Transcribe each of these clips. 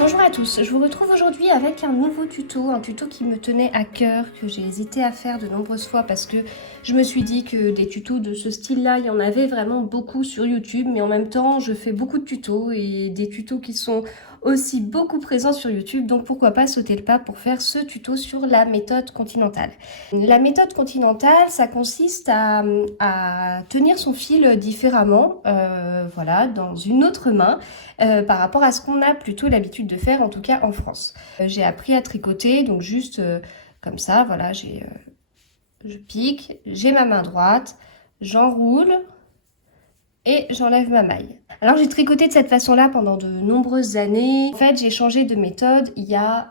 Bonjour à tous, je vous retrouve aujourd'hui avec un nouveau tuto, un tuto qui me tenait à cœur, que j'ai hésité à faire de nombreuses fois parce que je me suis dit que des tutos de ce style-là, il y en avait vraiment beaucoup sur YouTube, mais en même temps, je fais beaucoup de tutos et des tutos qui sont aussi beaucoup présents sur YouTube, donc pourquoi pas sauter le pas pour faire ce tuto sur la méthode continentale. La méthode continentale, ça consiste à tenir son fil différemment, voilà, dans une autre main, par rapport à ce qu'on a plutôt l'habitude de faire, en tout cas en France. J'ai appris à tricoter, donc juste comme ça, voilà, je pique, j'ai ma main droite, j'enroule et j'enlève ma maille. Alors j'ai tricoté de cette façon-là pendant de nombreuses années. En fait, j'ai changé de méthode il y a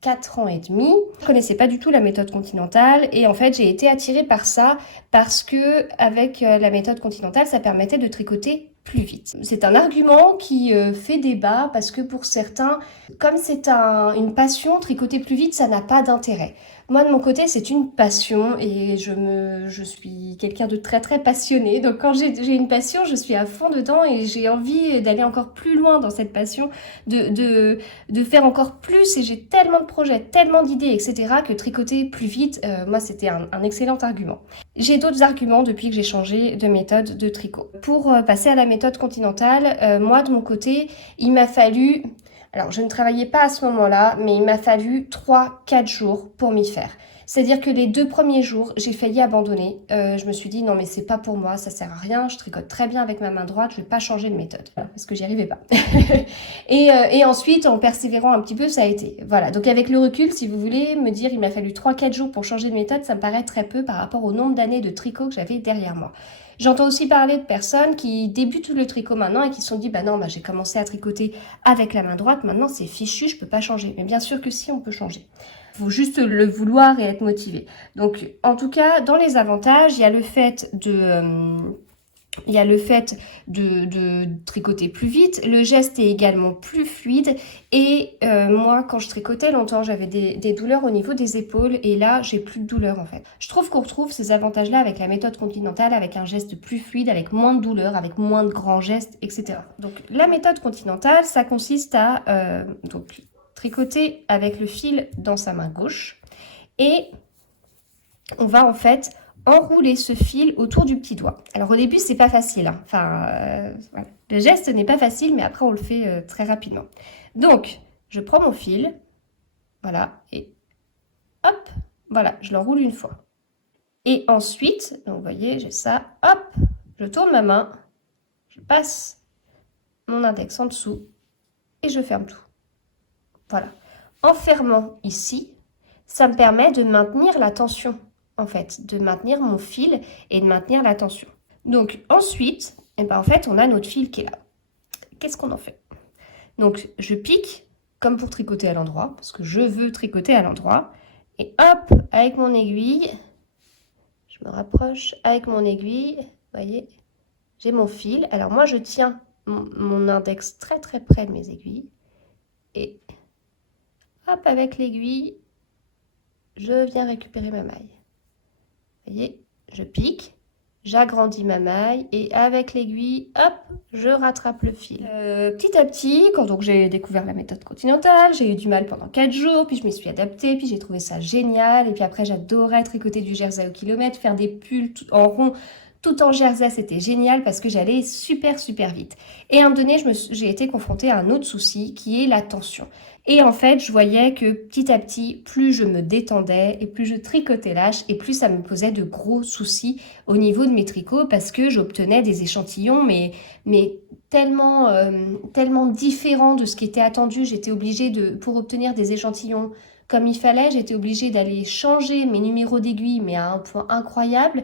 4 ans et demi. Je connaissais pas du tout la méthode continentale et en fait j'ai été attirée par ça parce que avec la méthode continentale, ça permettait de tricoter plus vite. C'est un argument qui fait débat parce que pour certains, comme c'est une passion, tricoter plus vite, ça n'a pas d'intérêt. Moi, de mon côté, c'est une passion et je suis quelqu'un de très très passionné. Donc quand j'ai une passion, je suis à fond dedans et j'ai envie d'aller encore plus loin dans cette passion, de faire encore plus et j'ai tellement de projets, tellement d'idées, etc. que tricoter plus vite, moi, c'était un excellent argument. J'ai d'autres arguments depuis que j'ai changé de méthode de tricot. Pour passer à la méthode continentale, moi, de mon côté, il m'a fallu... Alors, je ne travaillais pas à ce moment-là, mais il m'a fallu 3-4 jours pour m'y faire. C'est-à-dire que les 2 premiers jours, j'ai failli abandonner. Je me suis dit, non mais c'est pas pour moi, ça sert à rien, je tricote très bien avec ma main droite, je vais pas changer de méthode. Voilà, parce que j'y arrivais pas. et ensuite, en persévérant un petit peu, ça a été. Voilà, donc avec le recul, si vous voulez me dire, il m'a fallu 3-4 jours pour changer de méthode, ça me paraît très peu par rapport au nombre d'années de tricot que j'avais derrière moi. J'entends aussi parler de personnes qui débutent le tricot maintenant et qui se sont dit, bah non, bah j'ai commencé à tricoter avec la main droite, maintenant c'est fichu, je peux pas changer. Mais bien sûr que si, on peut changer. Il faut juste le vouloir et être motivé. Donc, en tout cas, dans les avantages, il y a le fait de tricoter plus vite, le geste est également plus fluide et moi quand je tricotais longtemps j'avais des douleurs au niveau des épaules et là j'ai plus de douleur en fait. Je trouve qu'on retrouve ces avantages là avec la méthode continentale, avec un geste plus fluide, avec moins de douleur, avec moins de grands gestes, etc. Donc la méthode continentale ça consiste à donc, tricoter avec le fil dans sa main gauche et on va en fait enrouler ce fil autour du petit doigt. Alors au début, c'est pas facile. Hein. Enfin, voilà. Le geste n'est pas facile, mais après on le fait très rapidement. Donc, je prends mon fil, voilà, et hop, voilà, je l'enroule une fois. Et ensuite, donc vous voyez, j'ai ça, hop, je tourne ma main, je passe mon index en dessous et je ferme tout. Voilà. En fermant ici, ça me permet de maintenir la tension. En fait, de maintenir mon fil et de maintenir la tension. Donc ensuite, eh ben, en fait, on a notre fil qui est là. Qu'est-ce qu'on en fait? Donc je pique, comme pour tricoter à l'endroit, parce que je veux tricoter à l'endroit. Et hop, avec mon aiguille, je me rapproche avec mon aiguille, vous voyez, j'ai mon fil. Alors moi, je tiens mon index très très près de mes aiguilles. Et hop, avec l'aiguille, je viens récupérer ma maille. Vous voyez, je pique, j'agrandis ma maille et avec l'aiguille, hop, je rattrape le fil. Petit à petit, quand donc j'ai découvert la méthode continentale, j'ai eu du mal pendant 4 jours, puis je m'y suis adaptée, puis j'ai trouvé ça génial. Et puis après, j'adorais tricoter du jersey au kilomètre, faire des pulls en rond, tout en jersey, c'était génial parce que j'allais super super vite. Et à un moment donné, j'ai été confrontée à un autre souci qui est la tension. Et en fait, je voyais que petit à petit, plus je me détendais et plus je tricotais lâche et plus ça me posait de gros soucis au niveau de mes tricots parce que j'obtenais des échantillons mais tellement, tellement différents de ce qui était attendu. J'étais obligée pour obtenir des échantillons comme il fallait, j'étais obligée d'aller changer mes numéros d'aiguille mais à un point incroyable.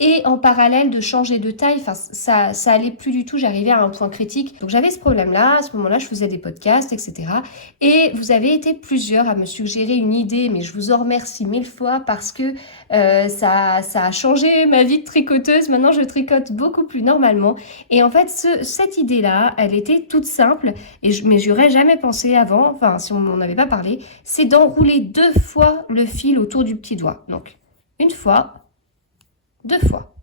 Et en parallèle de changer de taille, enfin ça allait plus du tout, j'arrivais à un point critique. Donc j'avais ce problème-là, à ce moment-là je faisais des podcasts, etc. Et vous avez été plusieurs à me suggérer une idée, mais je vous en remercie 1000 fois parce que ça a changé ma vie de tricoteuse. Maintenant je tricote beaucoup plus normalement. Et en fait cette idée-là, elle était toute simple, mais j'aurais jamais pensé avant, enfin si on m'en avait pas parlé, c'est d'enrouler 2 fois le fil autour du petit doigt. Donc une fois, 2 fois.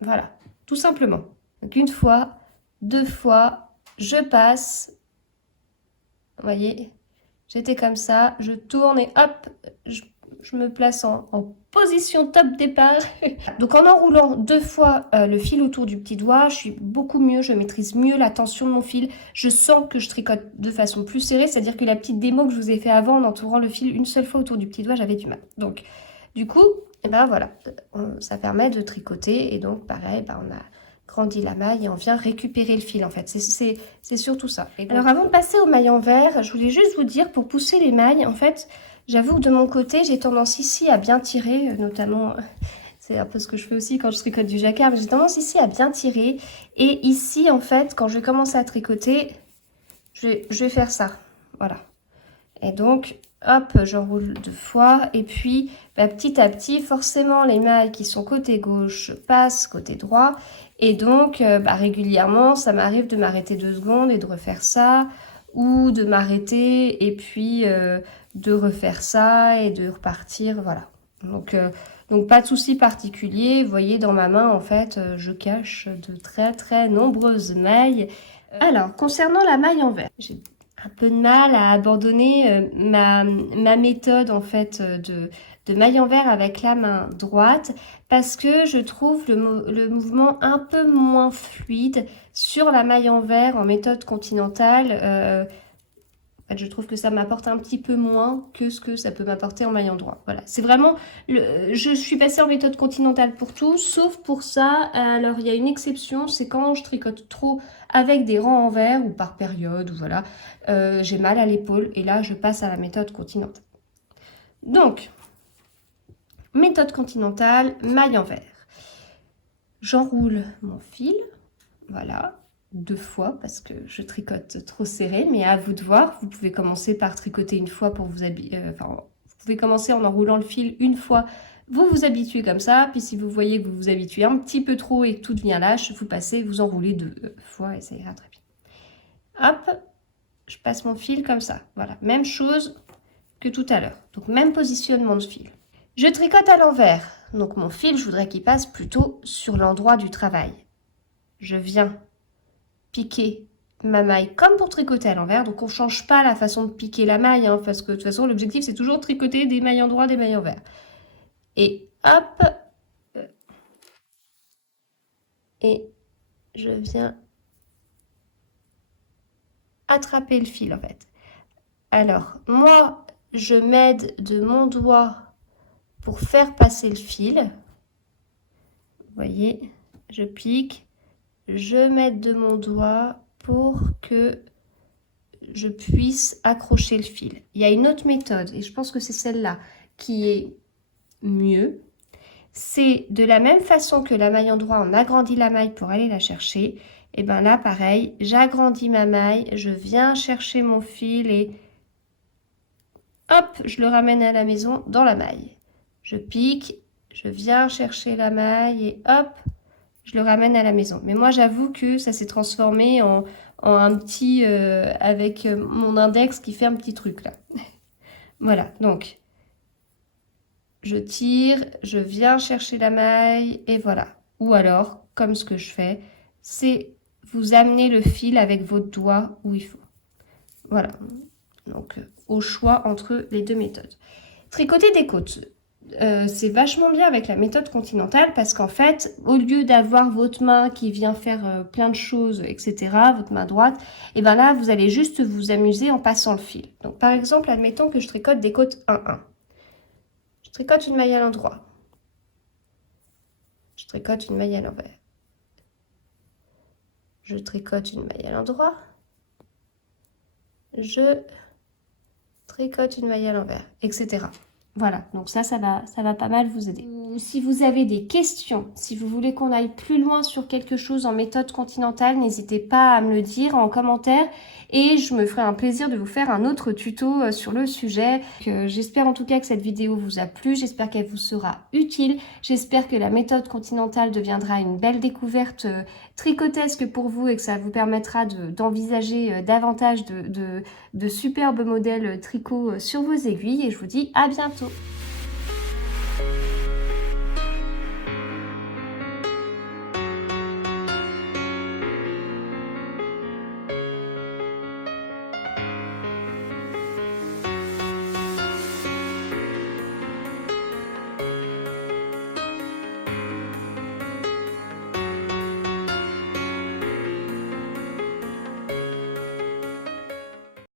Voilà, tout simplement. Donc une fois, 2 fois, je passe Vous voyez, j'étais comme ça, je tourne et hop, je me place en position top départ. Donc en enroulant 2 fois le fil autour du petit doigt, je suis beaucoup mieux, je maîtrise mieux la tension de mon fil. Je sens que je tricote de façon plus serrée, c'est-à-dire que la petite démo que je vous ai fait avant en entourant le fil une seule fois autour du petit doigt, j'avais du mal. Donc du coup, et ben voilà, ça permet de tricoter et donc pareil, ben, on a grandi la maille et on vient récupérer le fil en fait. C'est surtout ça. Et donc, alors avant de passer aux mailles en vert, je voulais juste vous dire pour pousser les mailles, en fait, j'avoue que de mon côté, j'ai tendance ici à bien tirer, notamment, c'est un peu ce que je fais aussi quand je tricote du jacquard, mais j'ai tendance ici à bien tirer. Et ici, en fait, quand je vais commencer à tricoter, je vais faire ça, voilà. Et donc, hop, j'enroule 2 fois. Et puis, bah, petit à petit, forcément, les mailles qui sont côté gauche passent côté droit. Et donc, bah, régulièrement, ça m'arrive de m'arrêter 2 secondes et de refaire ça. Ou de m'arrêter et puis de refaire ça et de repartir, voilà. Donc pas de souci particulier. Vous voyez, dans ma main, en fait, je cache de très très nombreuses mailles. Alors, concernant la maille en vert, j'ai un peu de mal à abandonner ma méthode en fait de maille en vert avec la main droite parce que je trouve le mouvement un peu moins fluide sur la maille en vert en méthode continentale. En fait, je trouve que ça m'apporte un petit peu moins que ce que ça peut m'apporter en maille en droit. Voilà, c'est vraiment... je suis passée en méthode continentale pour tout, sauf pour ça. Alors, il y a une exception, c'est quand je tricote trop avec des rangs en vert ou par période, ou voilà, j'ai mal à l'épaule et là, je passe à la méthode continentale. Donc, méthode continentale, maille en vert. J'enroule mon fil, voilà. 2 fois parce que je tricote trop serré, mais à vous de voir. Vous pouvez commencer par tricoter une fois pour vous habituer. Vous pouvez commencer en enroulant le fil une fois. Vous vous habituez comme ça. Puis si vous voyez que vous vous habituez un petit peu trop et que tout devient lâche, vous passez, vous enroulez 2 fois et ça ira très bien. Hop, je passe mon fil comme ça. Voilà, même chose que tout à l'heure. Donc même positionnement de fil. Je tricote à l'envers. Donc mon fil, je voudrais qu'il passe plutôt sur l'endroit du travail. Je viens piquer ma maille comme pour tricoter à l'envers, donc on ne change pas la façon de piquer la maille, hein, parce que de toute façon l'objectif c'est toujours de tricoter des mailles en droit, des mailles en vert. Et hop, et je viens attraper le fil en fait. Alors moi je m'aide de mon doigt pour faire passer le fil. Vous voyez, je pique, je m'aide de mon doigt pour que je puisse accrocher le fil. Il y a une autre méthode, et je pense que c'est celle-là qui est mieux. C'est de la même façon que la maille en droit, on agrandit la maille pour aller la chercher. Et bien là, pareil, j'agrandis ma maille, je viens chercher mon fil et hop, je le ramène à la maison dans la maille. Je pique, je viens chercher la maille et hop, je le ramène à la maison. Mais moi, j'avoue que ça s'est transformé en un petit... avec mon index qui fait un petit truc là. Voilà, donc je tire, je viens chercher la maille et voilà. Ou alors, comme ce que je fais, c'est vous amener le fil avec votre doigt où il faut. Voilà, donc au choix entre les 2 méthodes. Tricoter des côtes. C'est vachement bien avec la méthode continentale parce qu'en fait, au lieu d'avoir votre main qui vient faire plein de choses, etc., votre main droite, et bien là, vous allez juste vous amuser en passant le fil. Donc par exemple, admettons que je tricote des côtes 1-1. Je tricote une maille à l'endroit. Je tricote une maille à l'envers. Je tricote une maille à l'endroit. Je tricote une maille à l'envers, etc. Voilà, donc ça va pas mal vous aider. Si vous avez des questions, si vous voulez qu'on aille plus loin sur quelque chose en méthode continentale, n'hésitez pas à me le dire en commentaire et je me ferai un plaisir de vous faire un autre tuto sur le sujet. J'espère en tout cas que cette vidéo vous a plu, j'espère qu'elle vous sera utile, j'espère que la méthode continentale deviendra une belle découverte tricotesque pour vous et que ça vous permettra d'envisager davantage de superbes modèles tricot sur vos aiguilles et je vous dis à bientôt.